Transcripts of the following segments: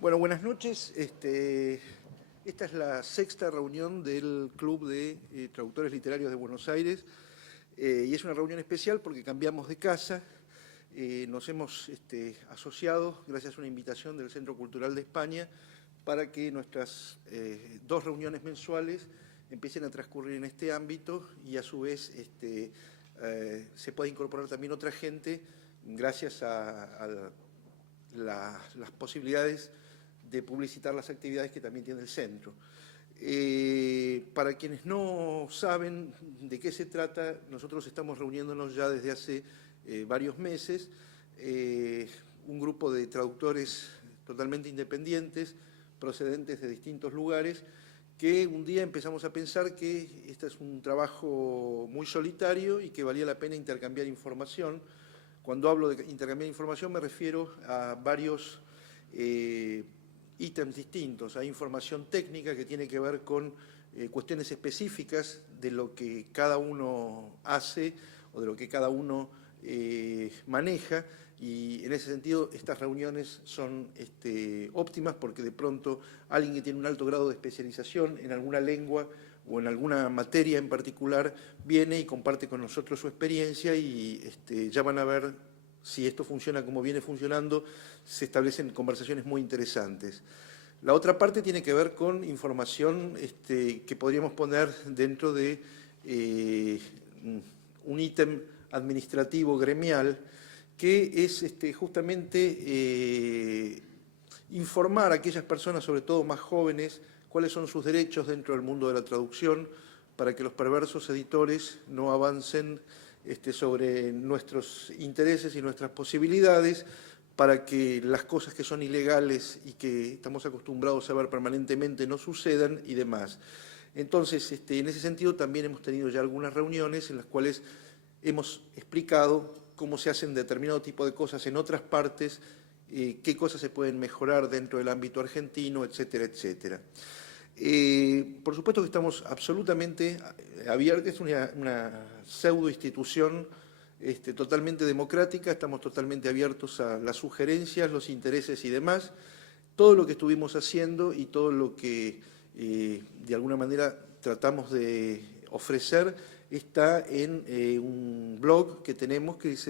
Bueno, buenas noches. Esta es la sexta reunión del Club de Traductores Literarios de Buenos Aires y es una reunión especial porque cambiamos de casa. Nos hemos asociado, gracias a una invitación del Centro Cultural de España, para que nuestras dos reuniones mensuales empiecen a transcurrir en este ámbito y a su vez se pueda incorporar también otra gente gracias a las posibilidades de publicitar las actividades que también tiene el centro. Para quienes no saben de qué se trata, nosotros estamos reuniéndonos ya desde hace varios meses, un grupo de traductores totalmente independientes, procedentes de distintos lugares, que un día empezamos a pensar que este es un trabajo muy solitario y que valía la pena intercambiar información. Cuando hablo de intercambiar información me refiero a varios ítems distintos. Hay información técnica que tiene que ver con cuestiones específicas de lo que cada uno hace o de lo que cada uno maneja, y en ese sentido estas reuniones son óptimas porque de pronto alguien que tiene un alto grado de especialización en alguna lengua o en alguna materia en particular viene y comparte con nosotros su experiencia y ya van a ver si esto funciona como viene funcionando, se establecen conversaciones muy interesantes. La otra parte tiene que ver con información que podríamos poner dentro de un ítem administrativo gremial, que es justamente informar a aquellas personas, sobre todo más jóvenes, cuáles son sus derechos dentro del mundo de la traducción, para que los perversos editores no avancen sobre nuestros intereses y nuestras posibilidades, para que las cosas que son ilegales y que estamos acostumbrados a ver permanentemente no sucedan y demás. Entonces, en ese sentido también hemos tenido ya algunas reuniones en las cuales hemos explicado cómo se hacen determinado tipo de cosas en otras partes, qué cosas se pueden mejorar dentro del ámbito argentino, etcétera, etcétera. Por supuesto que estamos absolutamente abiertos, es una pseudo institución totalmente democrática, estamos totalmente abiertos a las sugerencias, los intereses y demás. Todo lo que estuvimos haciendo y todo lo que de alguna manera tratamos de ofrecer está en un blog que tenemos, que es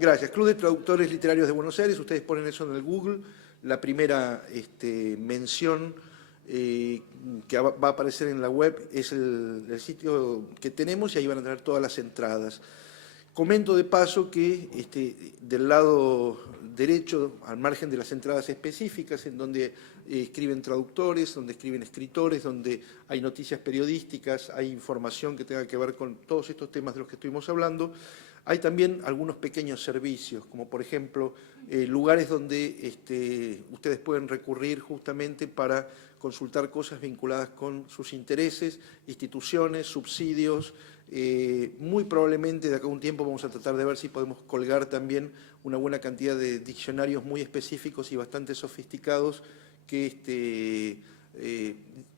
gracias, Club de Traductores Literarios de Buenos Aires. Ustedes ponen eso en el Google, la primera mención que va a aparecer en la web es el sitio que tenemos y ahí van a tener todas las entradas. Comento de paso que del lado derecho, al margen de las entradas específicas, en donde escriben traductores, donde escriben escritores, donde hay noticias periodísticas, hay información que tenga que ver con todos estos temas de los que estuvimos hablando, hay también algunos pequeños servicios, como por ejemplo lugares donde ustedes pueden recurrir justamente para consultar cosas vinculadas con sus intereses, instituciones, subsidios. Muy probablemente de acá a un tiempo vamos a tratar de ver si podemos colgar también una buena cantidad de diccionarios muy específicos y bastante sofisticados que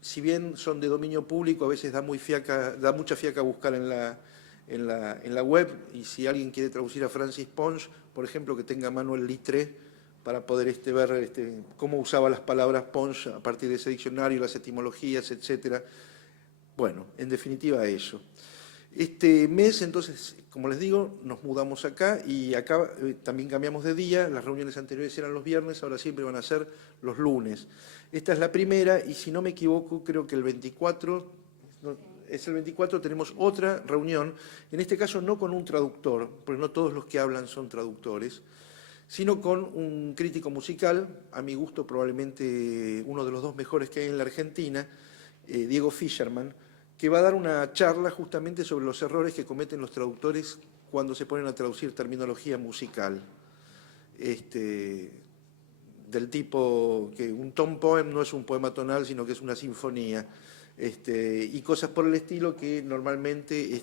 si bien son de dominio público, a veces da mucha fiaca buscar en la web, y si alguien quiere traducir a Francis Ponge, por ejemplo, que tenga a mano el Litre para poder ver cómo usaba las palabras Ponge a partir de ese diccionario, las etimologías, etcétera. Bueno, en definitiva eso. Este mes, entonces, como les digo, nos mudamos acá y acá también cambiamos de día. Las reuniones anteriores eran los viernes, ahora siempre van a ser los lunes. Esta es la primera y si no me equivoco, creo que el 24, es el 24, tenemos otra reunión, en este caso no con un traductor, porque no todos los que hablan son traductores, sino con un crítico musical, a mi gusto probablemente uno de los dos mejores que hay en la Argentina, Diego Fischerman, que va a dar una charla justamente sobre los errores que cometen los traductores cuando se ponen a traducir terminología musical. Del tipo que un tom poem no es un poema tonal, sino que es una sinfonía. Y cosas por el estilo que normalmente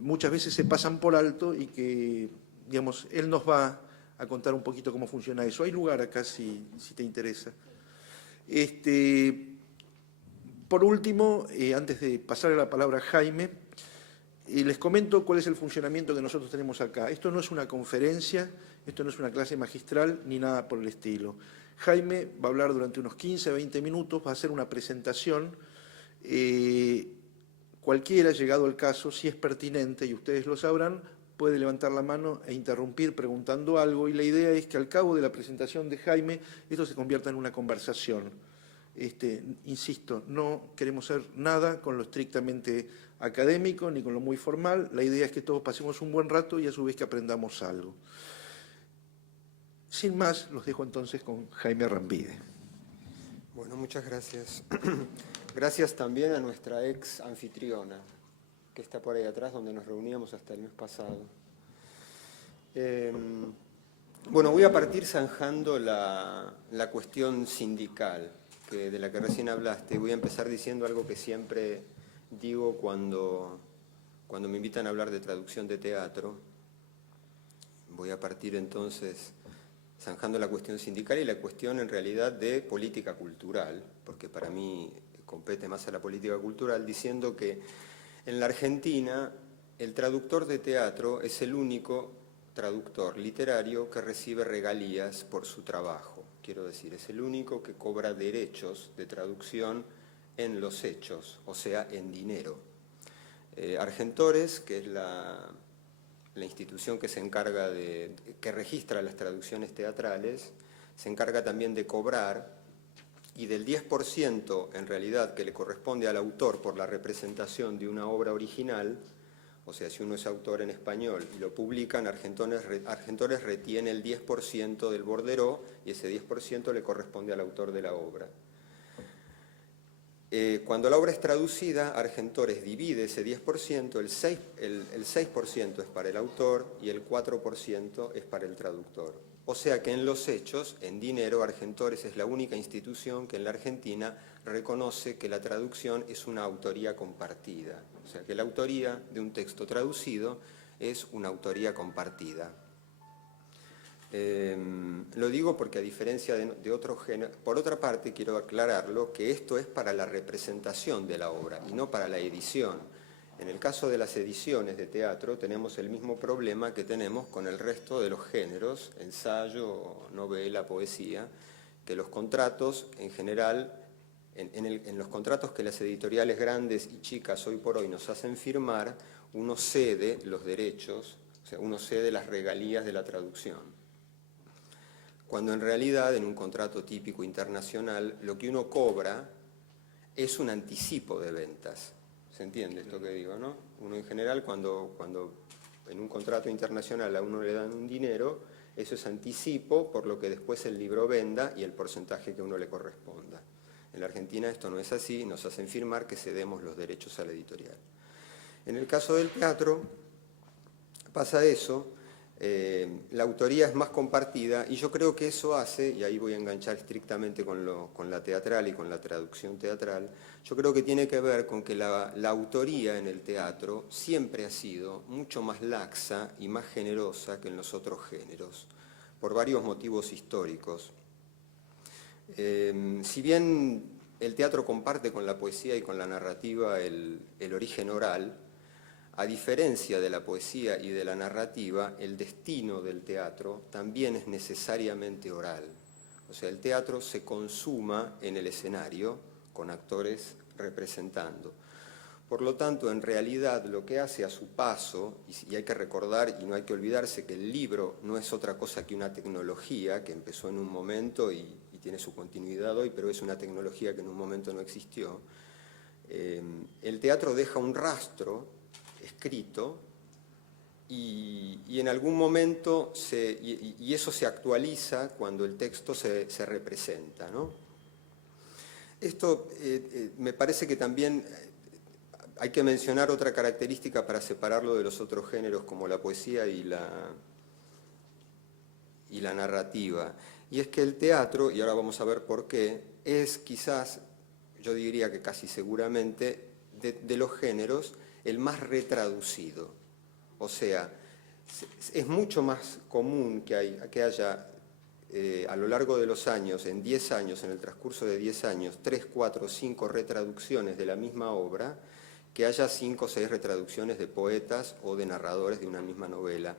muchas veces se pasan por alto y que, digamos, él nos va a contar un poquito cómo funciona eso. Hay lugar acá si te interesa. Por último, antes de pasarle la palabra a Jaime, Y les comento cuál es el funcionamiento que nosotros tenemos acá. Esto no es una conferencia, esto no es una clase magistral, ni nada por el estilo. Jaime va a hablar durante unos 15, 20 minutos, va a hacer una presentación. Cualquiera, llegado el caso, si es pertinente, y ustedes lo sabrán, puede levantar la mano e interrumpir preguntando algo, y la idea es que al cabo de la presentación de Jaime, esto se convierta en una conversación. Insisto, no queremos hacer nada con lo estrictamente académico ni con lo muy formal. La idea es que todos pasemos un buen rato y a su vez que aprendamos algo. Sin más, los dejo entonces con Jaime Arrambide. Bueno, muchas gracias. Gracias también a nuestra ex anfitriona, que está por ahí atrás, donde nos reuníamos hasta el mes pasado. Bueno, voy a partir zanjando la cuestión sindical, de la que recién hablaste. Voy a empezar diciendo algo que siempre digo cuando me invitan a hablar de traducción de teatro. Voy a partir entonces zanjando la cuestión sindical y la cuestión en realidad de política cultural, porque para mí compete más a la política cultural, diciendo que en la Argentina el traductor de teatro es el único traductor literario que recibe regalías por su trabajo. Quiero decir, es el único que cobra derechos de traducción en los hechos, o sea, en dinero. Argentores, que es la institución que se encarga que registra las traducciones teatrales, se encarga también de cobrar, y del 10% en realidad que le corresponde al autor por la representación de una obra original, o sea, si uno es autor en español y lo publican, Argentores retiene el 10% del borderó y ese 10% le corresponde al autor de la obra. Cuando la obra es traducida, Argentores divide ese 10%, el 6% es para el autor y el 4% es para el traductor. O sea que en los hechos, en dinero, Argentores es la única institución que en la Argentina reconoce que la traducción es una autoría compartida. O sea que la autoría de un texto traducido es una autoría compartida. Lo digo porque a diferencia de otros géneros, por otra parte quiero aclararlo que esto es para la representación de la obra y no para la edición. En el caso de las ediciones de teatro tenemos el mismo problema que tenemos con el resto de los géneros, ensayo, novela, poesía, que los contratos en general, en los contratos que las editoriales grandes y chicas hoy por hoy nos hacen firmar, uno cede los derechos, o sea, uno cede las regalías de la traducción. Cuando en realidad en un contrato típico internacional lo que uno cobra es un anticipo de ventas. ¿Se entiende esto que digo, no? Uno en general cuando en un contrato internacional a uno le dan un dinero, eso es anticipo por lo que después el libro venda y el porcentaje que a uno le corresponda. En la Argentina esto no es así, nos hacen firmar que cedemos los derechos a la editorial. En el caso del teatro pasa eso. La autoría es más compartida y yo creo que eso hace, y ahí voy a enganchar estrictamente con la teatral y con la traducción teatral, yo creo que tiene que ver con que la autoría en el teatro siempre ha sido mucho más laxa y más generosa que en los otros géneros, por varios motivos históricos. Si bien el teatro comparte con la poesía y con la narrativa el origen oral, a diferencia de la poesía y de la narrativa, el destino del teatro también es necesariamente oral. O sea, el teatro se consuma en el escenario, con actores representando. Por lo tanto, en realidad, lo que hace a su paso, y hay que recordar y no hay que olvidarse que el libro no es otra cosa que una tecnología que empezó en un momento y tiene su continuidad hoy, pero es una tecnología que en un momento no existió. El teatro deja un rastro escrito y en algún momento y eso se actualiza cuando el texto se representa, ¿no? Esto me parece que también hay que mencionar otra característica para separarlo de los otros géneros como la poesía y la narrativa, y es que el teatro, y ahora vamos a ver por qué, es quizás, yo diría que casi seguramente, de los géneros, el más retraducido. O sea, es mucho más común que haya a lo largo de los años, en 10 años, en el transcurso de 10 años, 3, 4, 5 retraducciones de la misma obra, que haya 5 o 6 retraducciones de poetas o de narradores de una misma novela.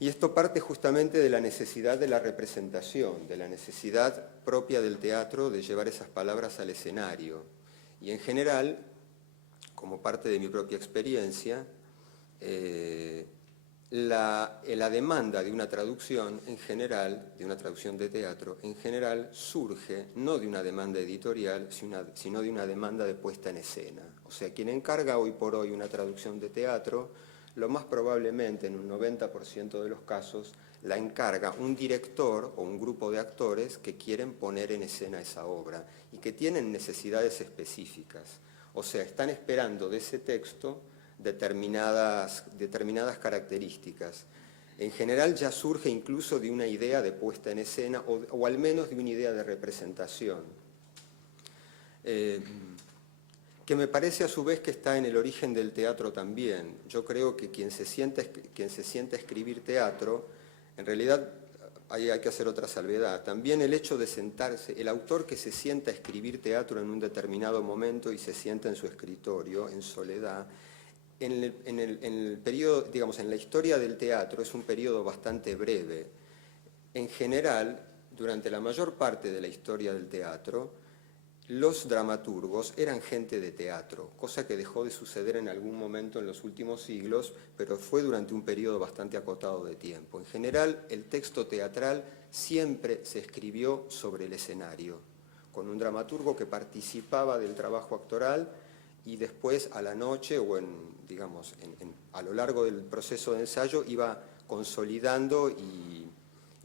Y esto parte justamente de la necesidad de la representación, de la necesidad propia del teatro de llevar esas palabras al escenario. Y en general, como parte de mi propia experiencia, la demanda de una traducción en general, de una traducción de teatro, en general surge no de una demanda editorial, sino de una demanda de puesta en escena. O sea, quien encarga hoy por hoy una traducción de teatro, lo más probablemente, en un 90% de los casos, la encarga un director o un grupo de actores que quieren poner en escena esa obra y que tienen necesidades específicas. O sea, están esperando de ese texto determinadas características. En general ya surge incluso de una idea de puesta en escena o al menos de una idea de representación. Que me parece a su vez que está en el origen del teatro también. Yo creo que quien se sienta a escribir teatro, en realidad hay que hacer otra salvedad. También el hecho de sentarse, el autor que se sienta a escribir teatro en un determinado momento y se sienta en su escritorio, en soledad, en el periodo, digamos, en la historia del teatro es un periodo bastante breve. En general, durante la mayor parte de la historia del teatro, los dramaturgos eran gente de teatro, cosa que dejó de suceder en algún momento en los últimos siglos, pero fue durante un periodo bastante acotado de tiempo. En general, el texto teatral siempre se escribió sobre el escenario, con un dramaturgo que participaba del trabajo actoral y después a la noche o a lo largo del proceso de ensayo iba consolidando y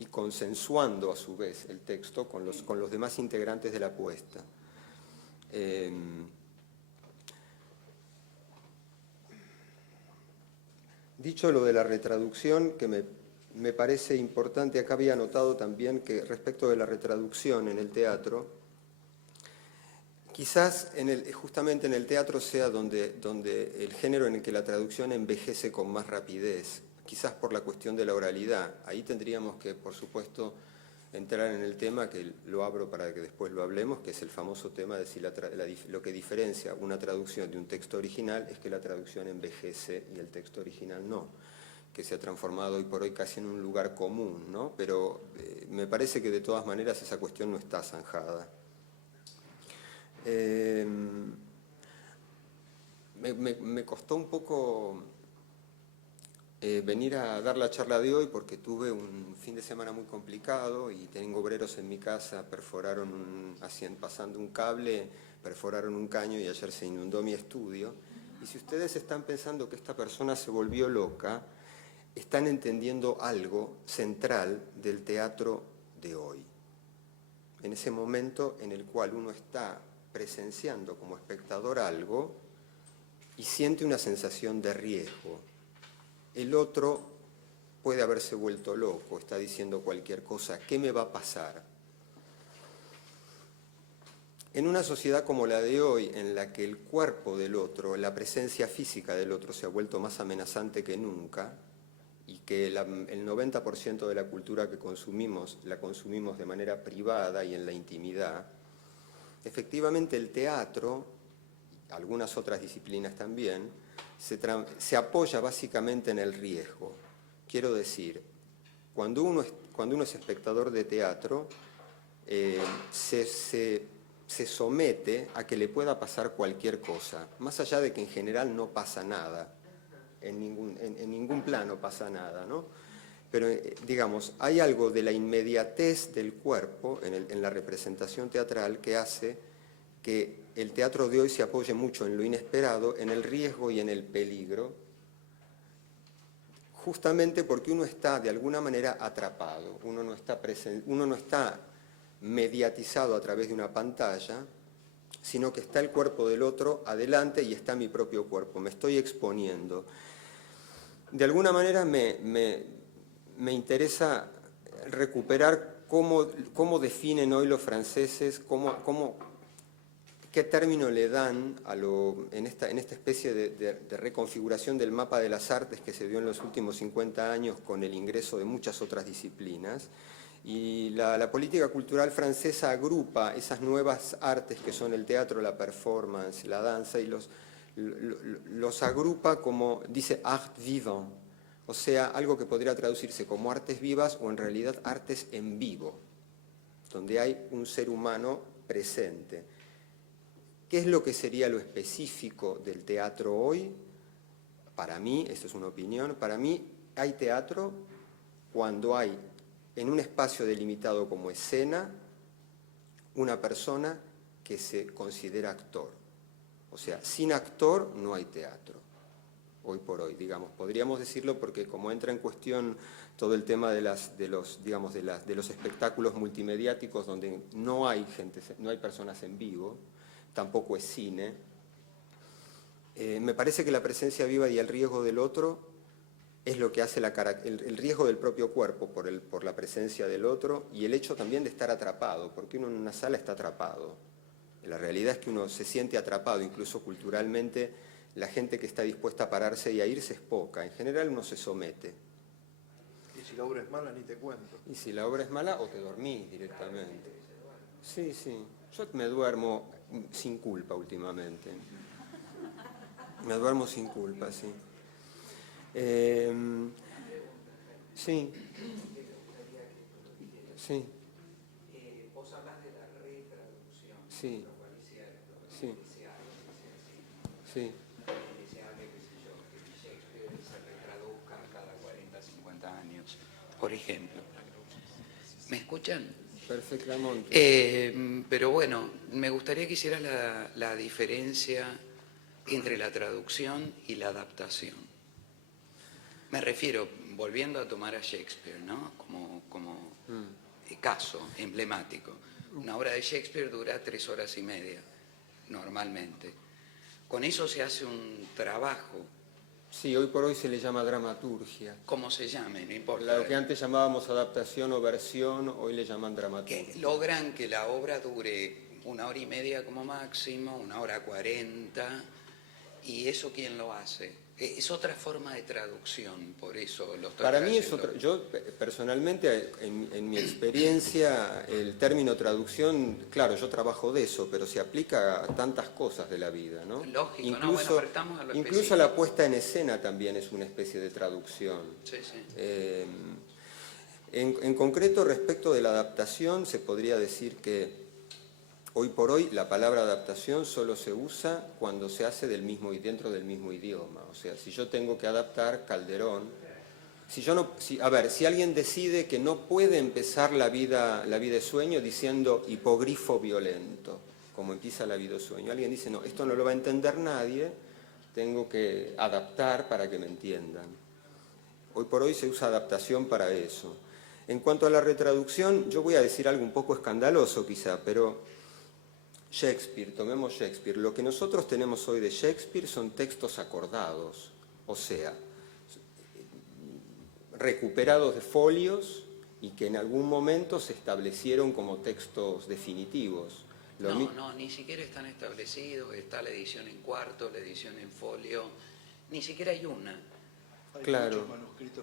consensuando a su vez el texto con los demás integrantes de la puesta. Dicho lo de la retraducción, que me parece importante, acá había notado también que respecto de la retraducción en el teatro, quizás justamente en el teatro sea donde el género en el que la traducción envejece con más rapidez, quizás por la cuestión de la oralidad. Ahí tendríamos que, por supuesto, entrar en el tema, que lo abro para que después lo hablemos, que es el famoso tema de si lo que diferencia una traducción de un texto original es que la traducción envejece y el texto original no, que se ha transformado hoy por hoy casi en un lugar común, ¿no? Pero me parece que de todas maneras esa cuestión no está zanjada. Me costó un poco venir a dar la charla de hoy porque tuve un fin de semana muy complicado y tengo obreros en mi casa, pasando un cable, perforaron un caño y ayer se inundó mi estudio. Y si ustedes están pensando que esta persona se volvió loca, están entendiendo algo central del teatro de hoy. En ese momento en el cual uno está presenciando como espectador algo y siente una sensación de riesgo. El otro puede haberse vuelto loco, está diciendo cualquier cosa. ¿Qué me va a pasar? En una sociedad como la de hoy, en la que el cuerpo del otro, la presencia física del otro se ha vuelto más amenazante que nunca y que el 90% de la cultura que consumimos, la consumimos de manera privada y en la intimidad, efectivamente el teatro, y algunas otras disciplinas también, se apoya básicamente en el riesgo. Quiero decir, cuando uno es espectador de teatro, se somete a que le pueda pasar cualquier cosa, más allá de que en general no pasa nada, en ningún plano pasa nada, ¿no? Pero, digamos, hay algo de la inmediatez del cuerpo en la representación teatral que hace que el teatro de hoy se apoye mucho en lo inesperado, en el riesgo y en el peligro, justamente porque uno está de alguna manera atrapado, uno no está mediatizado a través de una pantalla, sino que está el cuerpo del otro adelante y está mi propio cuerpo, me estoy exponiendo. De alguna manera me interesa recuperar cómo definen hoy los franceses, qué término le dan en esta especie de reconfiguración del mapa de las artes que se dio en los últimos 50 años con el ingreso de muchas otras disciplinas. Y la política cultural francesa agrupa esas nuevas artes que son el teatro, la performance, la danza y los agrupa como, dice art vivant, o sea, algo que podría traducirse como artes vivas o en realidad artes en vivo, donde hay un ser humano presente. ¿Qué es lo que sería lo específico del teatro hoy? Para mí, esto es una opinión, para mí hay teatro cuando hay en un espacio delimitado como escena una persona que se considera actor. O sea, sin actor no hay teatro, hoy por hoy, digamos. Podríamos decirlo porque como entra en cuestión todo el tema de los espectáculos multimediáticos donde no hay personas en vivo, tampoco es cine. Me parece que la presencia viva y el riesgo del otro es lo que hace el riesgo del propio cuerpo por la presencia del otro y el hecho también de estar atrapado, porque uno en una sala está atrapado. La realidad es que uno se siente atrapado, incluso culturalmente la gente que está dispuesta a pararse y a irse es poca. En general uno se somete. Y si la obra es mala, ni te cuento. Y si la obra es mala, o te dormís directamente. Sí, sí. Yo me duermo sin culpa últimamente. Me duermo sin culpa, sí. Sí. Sí. Vos hablas de la retraducción. Sí. Sí. Sí. Deseable, qué sé yo, que Shakespeare se retraduzca cada 40, 50 años, por ejemplo. ¿Me escuchan? Perfectamente. Pero bueno, me gustaría que hicieras la diferencia entre la traducción y la adaptación. Me refiero, volviendo a tomar a Shakespeare, ¿no? Como caso emblemático. Una obra de Shakespeare dura 3 horas y media, normalmente. Con eso se hace un trabajo. Sí, hoy por hoy se le llama dramaturgia. Como se llame, no importa. Lo que antes llamábamos adaptación o versión, hoy le llaman dramaturgia. Que logran que la obra dure 1 hora y media como máximo, 1 hora 40, y eso ¿quién lo hace? Es otra forma de traducción, por eso lo estoy Para mí es trayendo. yo personalmente, en mi experiencia, el término traducción, claro, yo trabajo de eso, pero se aplica a tantas cosas de la vida, ¿no? Lógico, incluso, no, bueno, pero estamos a lo incluso específico. la puesta en escena también es una especie de traducción. Sí, sí. En concreto, respecto de la adaptación, se podría decir que hoy por hoy la palabra adaptación solo se usa cuando se hace dentro del mismo idioma. O sea, si yo tengo que adaptar Calderón, si alguien decide que no puede empezar la vida de sueño diciendo hipogrifo violento, como empieza la vida de sueño, alguien dice, no, esto no lo va a entender nadie, tengo que adaptar para que me entiendan. Hoy por hoy se usa adaptación para eso. En cuanto a la retraducción, yo voy a decir algo un poco escandaloso quizá, pero Shakespeare, tomemos Shakespeare. Lo que nosotros tenemos hoy de Shakespeare son textos acordados, o sea, recuperados de folios y que en algún momento se establecieron como textos definitivos. No, ni siquiera están establecidos, está la edición en cuarto, la edición en folio, ni siquiera hay una. Claro.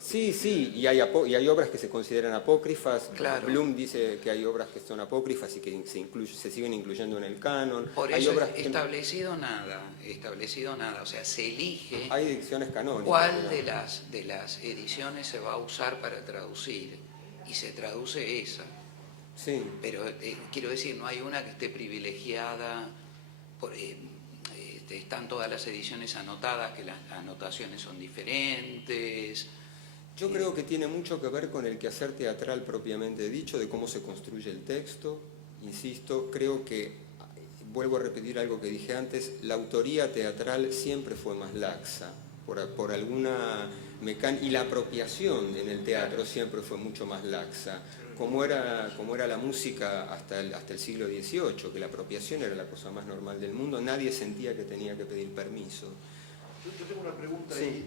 Sí, y hay obras que se consideran apócrifas. Claro. Bloom dice que hay obras que son apócrifas y que se siguen incluyendo en el canon. Por hay eso obras establecido nada, o sea, se elige hay ediciones canónicas. cuál de las ediciones se va a usar para traducir y se traduce esa. Sí. Pero quiero decir, no hay una que esté privilegiada, están todas las ediciones anotadas, que las anotaciones son diferentes. Yo creo que tiene mucho que ver con el quehacer teatral propiamente dicho, de cómo se construye el texto. Insisto, creo que, vuelvo a repetir algo que dije antes, la autoría teatral siempre fue más laxa, por alguna mecánica, y la apropiación en el teatro siempre fue mucho más laxa. Como era la música hasta el siglo XVIII, que la apropiación era la cosa más normal del mundo, nadie sentía que tenía que pedir permiso. Yo tengo una pregunta Sí. ahí,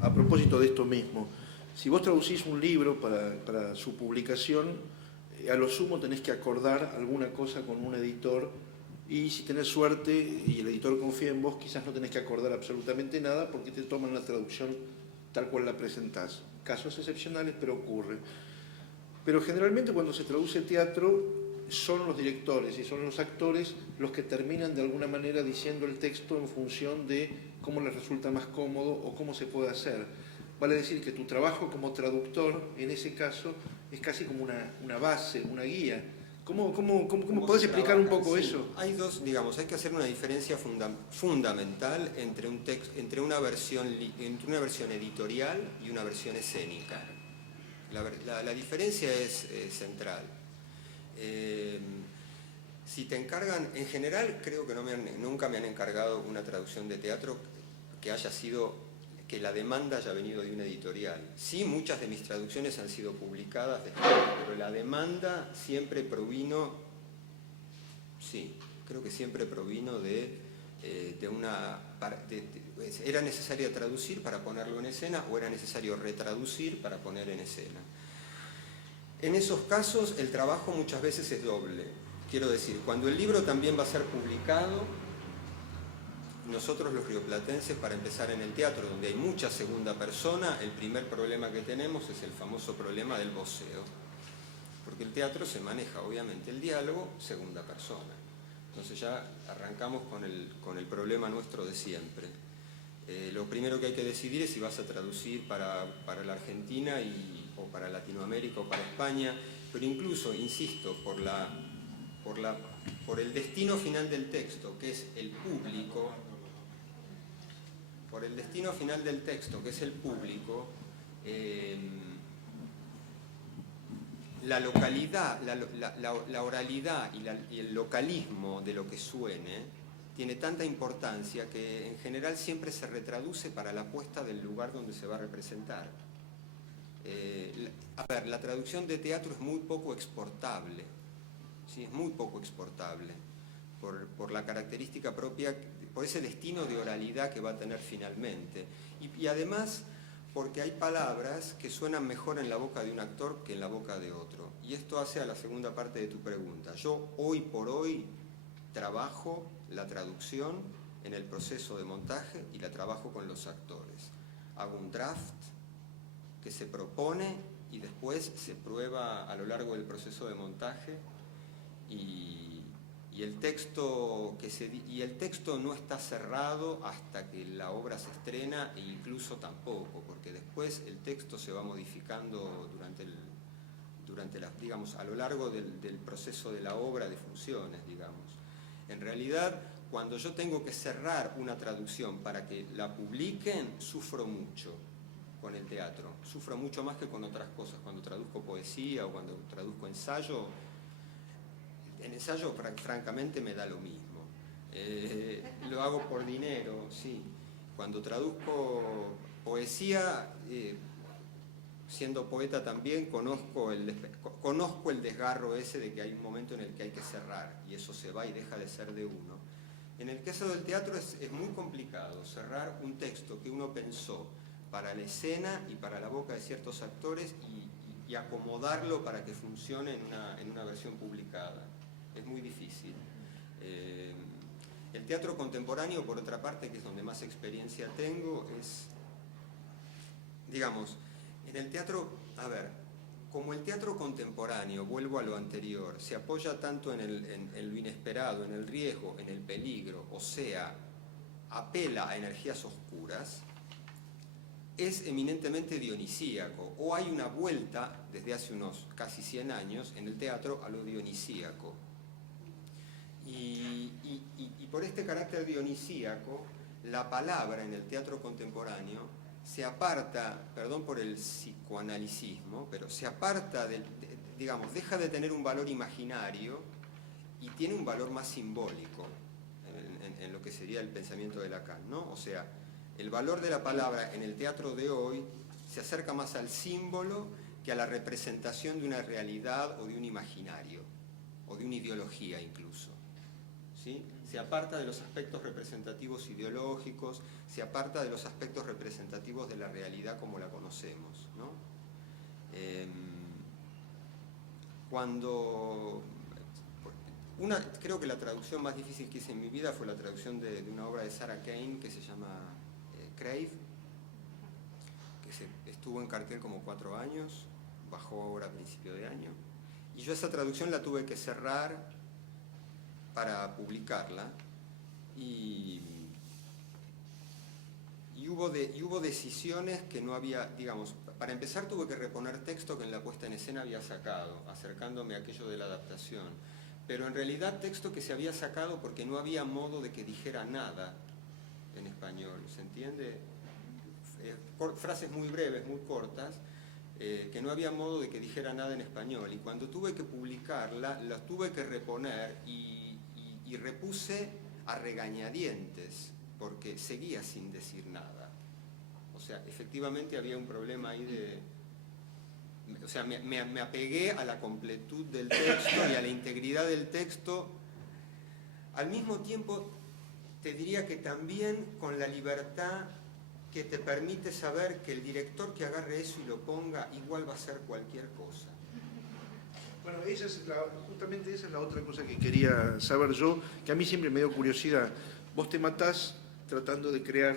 a propósito de esto mismo. Si vos traducís un libro para su publicación, a lo sumo tenés que acordar alguna cosa con un editor, y si tenés suerte y el editor confía en vos, quizás no tenés que acordar absolutamente nada porque te toman la traducción tal cual la presentás. Casos excepcionales, pero ocurre. Pero generalmente cuando se traduce teatro, son los directores y son los actores los que terminan de alguna manera diciendo el texto en función de cómo les resulta más cómodo o cómo se puede hacer. Vale decir que tu trabajo como traductor, en ese caso, es casi como una base, una guía. ¿Cómo podés explicar un poco eso? Hay dos, digamos, hay que hacer una diferencia fundamental entre una versión editorial y una versión escénica. La diferencia es central. Si te encargan, en general creo que nunca me han encargado una traducción de teatro que haya sido, que la demanda haya venido de una editorial. Sí, muchas de mis traducciones han sido publicadas después, pero la demanda siempre provino, sí, creo que siempre provino era necesario traducir para ponerlo en escena o era necesario retraducir para poner en escena. En esos casos el trabajo muchas veces es doble. Quiero decir, cuando el libro también va a ser publicado, nosotros los rioplatenses, para empezar en el teatro, donde hay mucha segunda persona, el primer problema que tenemos es el famoso problema del voceo. Porque el teatro se maneja, obviamente, el diálogo segunda persona. Entonces ya arrancamos con el problema nuestro de siempre. Lo primero que hay que decidir es si vas a traducir para la Argentina o para Latinoamérica o para España, pero incluso, insisto, por el destino final del texto, que es el público, la localidad, la oralidad y el localismo de lo que suene tiene tanta importancia que en general siempre se retraduce para la puesta del lugar donde se va a representar. La traducción de teatro es muy poco exportable, ¿sí? Es muy poco exportable por la característica propia, por ese destino de oralidad que va a tener finalmente. Y además porque hay palabras que suenan mejor en la boca de un actor que en la boca de otro. Y esto hace a la segunda parte de tu pregunta. Yo hoy por hoy trabajo la traducción en el proceso de montaje y la trabajo con los actores. Hago un draft que se propone y después se prueba a lo largo del proceso de montaje y el texto no está cerrado hasta que la obra se estrena e incluso tampoco, porque después el texto se va modificando digamos, a lo largo del proceso de la obra de funciones, digamos. En realidad, cuando yo tengo que cerrar una traducción para que la publiquen, sufro mucho con el teatro. Sufro mucho más que con otras cosas. Cuando traduzco poesía o cuando traduzco ensayo, en ensayo francamente me da lo mismo. Lo hago por dinero, sí. Cuando traduzco poesía, siendo poeta también, conozco el desgarro ese de que hay un momento en el que hay que cerrar y eso se va y deja de ser de uno. En el caso del teatro es muy complicado cerrar un texto que uno pensó para la escena y para la boca de ciertos actores y acomodarlo para que funcione en una versión publicada. Es muy difícil. El teatro contemporáneo, por otra parte, que es donde más experiencia tengo, es, digamos, en el teatro, como el teatro contemporáneo, vuelvo a lo anterior, se apoya tanto en lo inesperado, en el riesgo, en el peligro, o sea, apela a energías oscuras, es eminentemente dionisíaco, o hay una vuelta, desde hace unos casi 100 años, en el teatro a lo dionisíaco. Y por este carácter dionisíaco, la palabra en el teatro contemporáneo se aparta, perdón por el psicoanalicismo, pero se aparta, digamos, deja de tener un valor imaginario y tiene un valor más simbólico en lo que sería el pensamiento de Lacan, ¿no? O sea, el valor de la palabra en el teatro de hoy se acerca más al símbolo que a la representación de una realidad o de un imaginario, o de una ideología incluso. ¿Sí? Se aparta de los aspectos representativos ideológicos, se aparta de los aspectos representativos de la realidad como la conocemos, ¿no? Creo que la traducción más difícil que hice en mi vida fue la traducción de una obra de Sarah Kane que se llama Crave, que estuvo en cartel como 4 años, bajó ahora a principio de año, Y yo esa traducción la tuve que cerrar para publicarla. Y hubo decisiones que no había, digamos, para empezar tuve que reponer texto que en la puesta en escena había sacado, acercándome a aquello de la adaptación. Pero en realidad texto que se había sacado porque no había modo de que dijera nada en español, ¿se entiende? Frases muy breves, muy cortas, que no había modo de que dijera nada en español. Y cuando tuve que publicarla, las tuve que reponer y repuse a regañadientes, porque seguía sin decir nada. O sea, efectivamente había un problema ahí de... O sea, me apegué a la completud del texto y a la integridad del texto. Al mismo tiempo, te diría que también con la libertad que te permite saber que el director que agarre eso y lo ponga, igual va a hacer cualquier cosa. Bueno, justamente esa es la otra cosa que quería saber yo, que a mí siempre me dio curiosidad. Vos te matás tratando de crear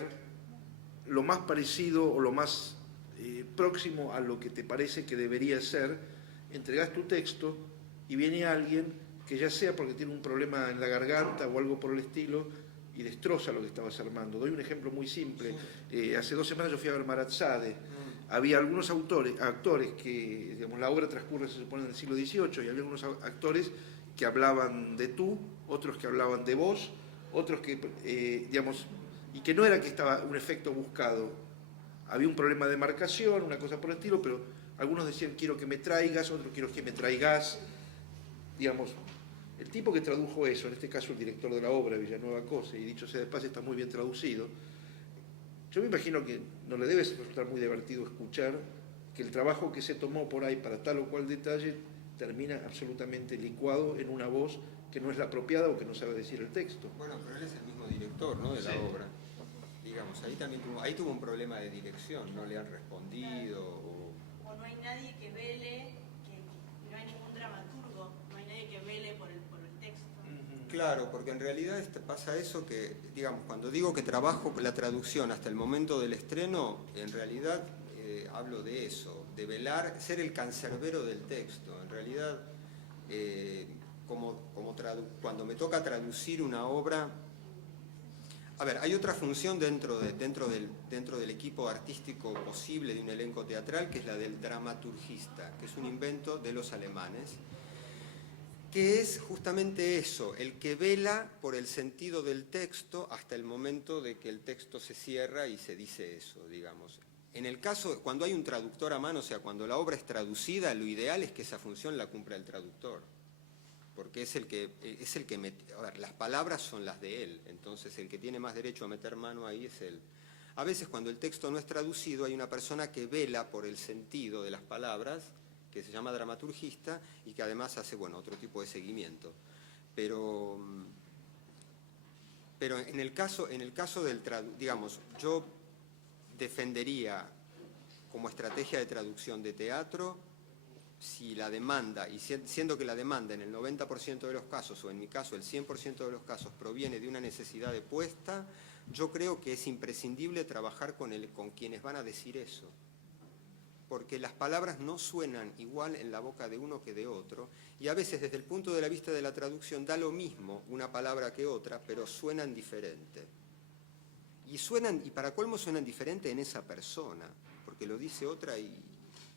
lo más parecido o lo más próximo a lo que te parece que debería ser, entregás tu texto y viene alguien que ya sea porque tiene un problema en la garganta o algo por el estilo y destroza lo que estabas armando. Doy un ejemplo muy simple. Hace 2 semanas yo fui a ver Marazzade. Había algunos actores que, digamos, la obra transcurre, se supone, en el siglo XVIII, y había algunos actores que hablaban de tú, otros que hablaban de vos, otros que, digamos, y que no era que estaba un efecto buscado. Había un problema de marcación, una cosa por el estilo, pero algunos decían quiero que me traigas, otros quiero que me traigas. Digamos, el tipo que tradujo eso, en este caso el director de la obra, Villanueva Cose, y dicho sea de paso está muy bien traducido, yo me imagino que no le debe resultar muy divertido escuchar que el trabajo que se tomó por ahí para tal o cual detalle termina absolutamente licuado en una voz que no es la apropiada o que no sabe decir el texto. Bueno, pero él es el mismo director, ¿no?, de la obra. Digamos, ahí también tuvo un problema de dirección, no le han respondido. O no hay nadie que vele, no hay ningún dramaturgo, no hay nadie que vele por el texto. Claro, porque en realidad pasa eso que, digamos, cuando digo que trabajo la traducción hasta el momento del estreno, en realidad hablo de eso, de velar, ser el cancerbero del texto. En realidad, cuando me toca traducir una obra... A ver, hay otra función dentro del equipo artístico posible de un elenco teatral, que es la del dramaturgista, que es un invento de los alemanes, que es justamente eso, el que vela por el sentido del texto hasta el momento de que el texto se cierra y se dice eso, digamos. En el caso, cuando hay un traductor a mano, o sea, cuando la obra es traducida, lo ideal es que esa función la cumpla el traductor, porque es el que a ver, las palabras son las de él, entonces el que tiene más derecho a meter mano ahí es él. A veces cuando el texto no es traducido hay una persona que vela por el sentido de las palabras, que se llama dramaturgista y que además hace, bueno, otro tipo de seguimiento. Pero en el caso del digamos, yo defendería como estrategia de traducción de teatro, si la demanda, y siendo que la demanda en el 90% de los casos, o en mi caso el 100% de los casos, proviene de una necesidad de puesta, yo creo que es imprescindible trabajar con quienes van a decir eso. Porque las palabras no suenan igual en la boca de uno que de otro, y a veces desde el punto de vista de la traducción da lo mismo una palabra que otra, pero suenan diferente. Y para colmo suenan diferente en esa persona, porque lo dice otra y...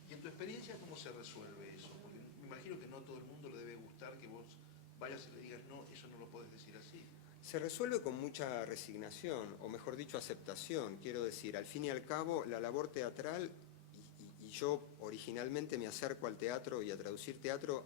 ¿Y en tu experiencia cómo se resuelve eso? Porque me imagino que no a todo el mundo le debe gustar que vos vayas y le digas, no, eso no lo podés decir así. Se resuelve con mucha resignación, o mejor dicho, aceptación. Quiero decir, al fin y al cabo, la labor teatral... Y yo originalmente me acerco al teatro y a traducir teatro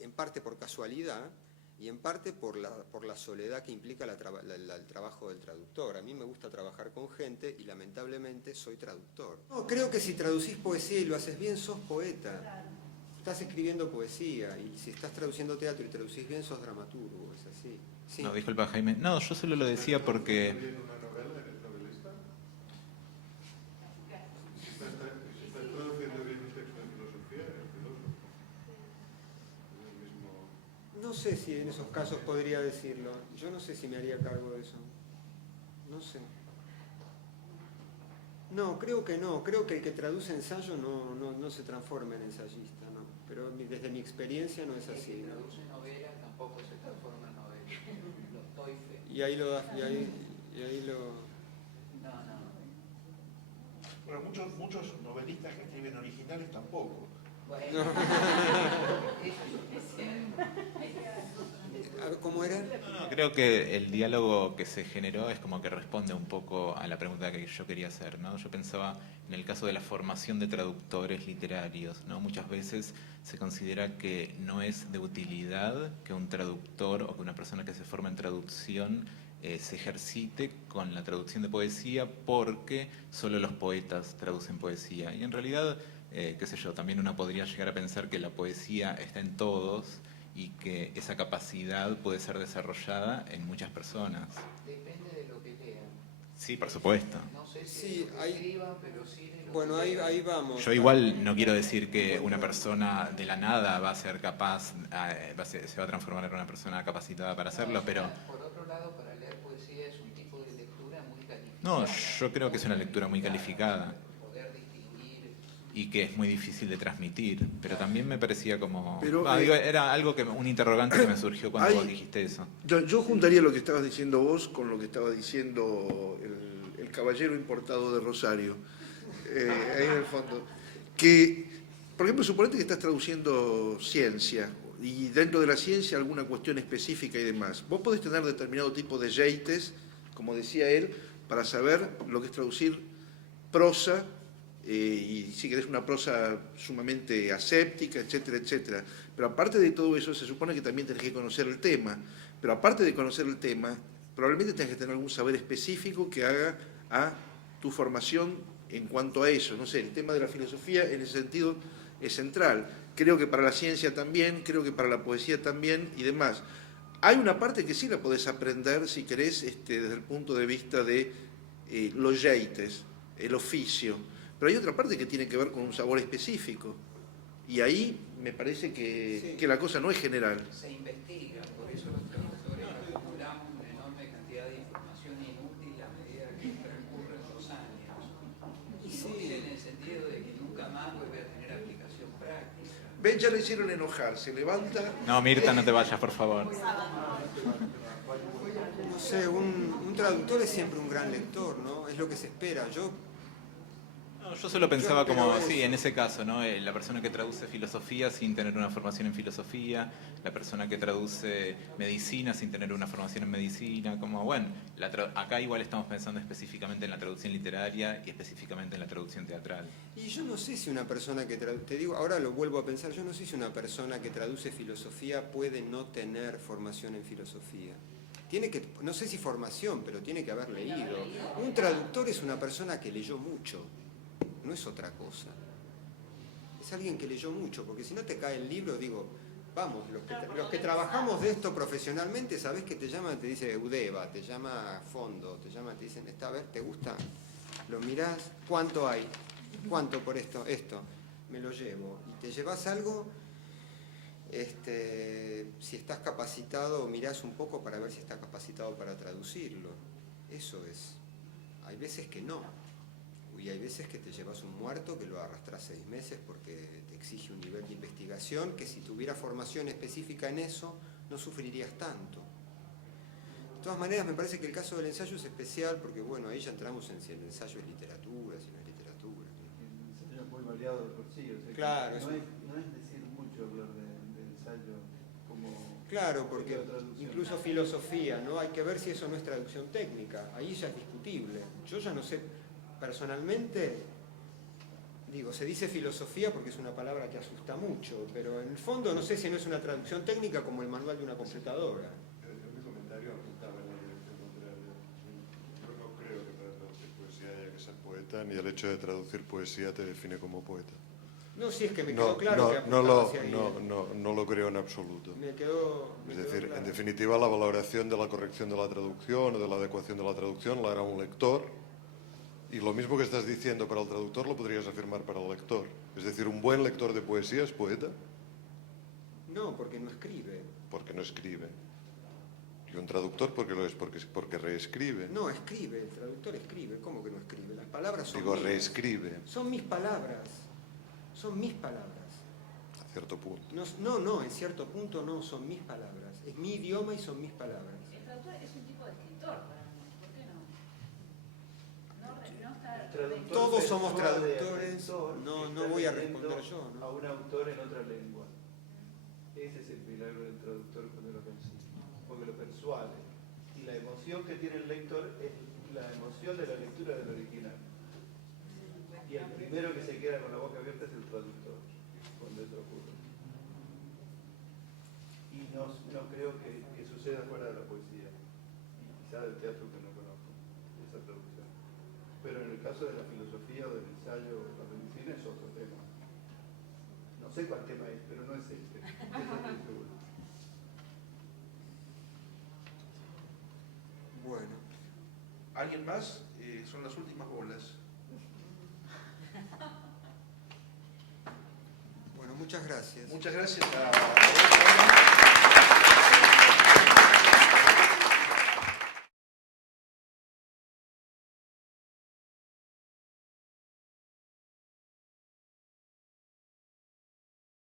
en parte por casualidad y en parte por la soledad que implica el trabajo del traductor. A mí me gusta trabajar con gente y lamentablemente soy traductor. No, creo que si traducís poesía y lo haces bien, sos poeta. Claro. Estás escribiendo poesía, y si estás traduciendo teatro y traducís bien, sos dramaturgo, es así. Sí. No, disculpa, Jaime. No, yo solo lo decía porque... No sé si en esos casos podría decirlo. Yo no sé si me haría cargo de eso. No sé. No, creo que no. Creo que el que traduce ensayo no se transforma en ensayista, ¿no? pero desde mi experiencia no es El así, que ¿no? traduce novelas tampoco se transforma en novela. Los TOEFL. Y ahí lo... No, no. Bueno, muchos novelistas que escriben originales tampoco. Bueno, eso es cierto. A ver, ¿cómo era? No, creo que el diálogo que se generó es como que responde un poco a la pregunta que yo quería hacer, ¿no? Yo pensaba en el caso de la formación de traductores literarios, ¿no? Muchas veces se considera que no es de utilidad que un traductor o que una persona que se forma en traducción se ejercite con la traducción de poesía porque solo los poetas traducen poesía. Y en realidad, qué sé yo, también uno podría llegar a pensar que la poesía está en todos y que esa capacidad puede ser desarrollada en muchas personas. Depende de lo que lean. Sí, por supuesto. No sé si Sí, lo que hay- escriban, pero sí de lo Bueno, que ahí lean. vamos. Yo igual no quiero decir que una persona de la nada va a ser capaz, se va a transformar en una persona capacitada para hacerlo, pero Por otro lado, para leer poesía es un tipo de lectura muy calificada. no, yo creo que es una lectura muy calificada Poder distinguir. y que es muy difícil de transmitir, pero también me parecía como... Pero, digo, era algo un interrogante que me surgió cuando hay- vos dijiste eso. Yo juntaría lo que estabas diciendo vos con lo que estaba diciendo el caballero importado de Rosario, ahí en el fondo. Que, por ejemplo, suponete que estás traduciendo ciencia y dentro de la ciencia alguna cuestión específica y demás. Vos podés tener determinado tipo de jeites, como decía él, para saber lo que es traducir prosa, y si querés una prosa sumamente aséptica, etcétera, etcétera. Pero aparte de todo eso, se supone que también tenés que conocer el tema. Pero aparte de conocer el tema, probablemente tenés que tener algún saber específico que haga a tu formación en cuanto a eso. No sé, el tema de la filosofía en ese sentido es central. Creo que para la ciencia también, creo que para la poesía también y demás. Hay una parte que sí la podés aprender, si querés, desde el punto de vista de los jeites, el oficio. Pero hay otra parte que tiene que ver con un sabor específico. Y ahí me parece que la cosa no es general. Se investiga, por eso los traductores acumulamos una enorme cantidad de información inútil a medida que transcurren los años. Inútil en el sentido de que nunca más vuelve a tener aplicación práctica. Ven, ya le hicieron enojar, se levanta. No, Mirta, no te vayas, por favor. No sé, un traductor es siempre un gran lector, ¿no? Es lo que se espera. No, yo solo pensaba como, Pero sí, en ese caso, ¿no? La persona que traduce filosofía sin tener una formación en filosofía, la persona que traduce medicina sin tener una formación en medicina, como, bueno, acá igual estamos pensando específicamente en la traducción literaria y específicamente en la traducción teatral. Y yo no sé si una persona que traduce, te digo, ahora lo vuelvo a pensar, yo no sé si una persona que traduce filosofía puede no tener formación en filosofía. No sé si formación, pero tiene que haber leído. Un traductor es una persona que leyó mucho, no es otra cosa. Es alguien que leyó mucho, porque si no te cae el libro, digo, vamos, los que trabajamos de esto profesionalmente, sabés que te llaman, te dice Eudeva, te llama Fondo, te dicen, a ver, ¿te gusta? Lo mirás, ¿cuánto hay? ¿Cuánto por esto? Esto, me lo llevo. Y te llevas algo, si estás capacitado, mirás un poco para ver si estás capacitado para traducirlo. Eso es. Hay veces que no. Y hay veces que te llevas un muerto que lo arrastras 6 meses porque te exige un nivel de investigación que si tuviera formación específica en eso, no sufrirías tanto. De todas maneras, me parece que el caso del ensayo es especial porque, bueno, ahí ya entramos en si el ensayo es literatura, si no es literatura. El ensayo es muy variado de por sí, o sea, Claro, no es decir mucho hablar de ensayo como... Claro, porque tipo de traducción. incluso filosofía, ¿no? Hay que ver si eso no es traducción técnica, ahí ya es discutible. Yo ya no sé, personalmente, digo, se dice filosofía porque es una palabra que asusta mucho, pero en el fondo no sé si no es una traducción técnica como el manual de una computadora. Mi comentario apuntaba en la dirección contraria. Yo no creo que para traducir poesía haya que ser poeta, ni el hecho de traducir poesía te define como poeta. No, si es que me quedó claro que no apuntaba hacia ahí. no lo creo en absoluto. Me quedó Es decir, claro. en definitiva, la valoración de la corrección de la traducción o de la adecuación de la traducción la hará un lector. Y lo mismo que estás diciendo para el traductor lo podrías afirmar para el lector. Es decir, un buen lector de poesía es poeta No, porque no escribe. porque no escribe. Y un traductor porque lo es porque reescribe. No, escribe, el traductor escribe. ¿Cómo que no escribe? Las palabras son Digo, mías. reescribe. Son mis palabras. Son mis palabras. cierto punto. No, en cierto punto no, son mis palabras. Es mi idioma y son mis palabras. El traductor es un tipo de escritor para mí. ¿Por qué no? No está... Traductor Todos somos persuade al traductores, lector no que está voy a leyendo responder yo, ¿no? a un autor en otra lengua. Ese es el milagro del traductor cuando lo consigue, porque lo persuade. Y la emoción que tiene el lector es la emoción de la lectura del original. Y el primero que se queda con la boca abierta es el traductor, cuando eso ocurre. Y no creo que suceda fuera de la poesía, y quizá del teatro que no conozco, esa traducción. Pero en el caso de la filosofía o del ensayo o de la medicina es otro tema. No sé cuál tema es, pero no es este. Eso estoy seguro. Bueno. ¿Alguien más? Son las últimas bolas. Bueno, muchas gracias. Muchas gracias.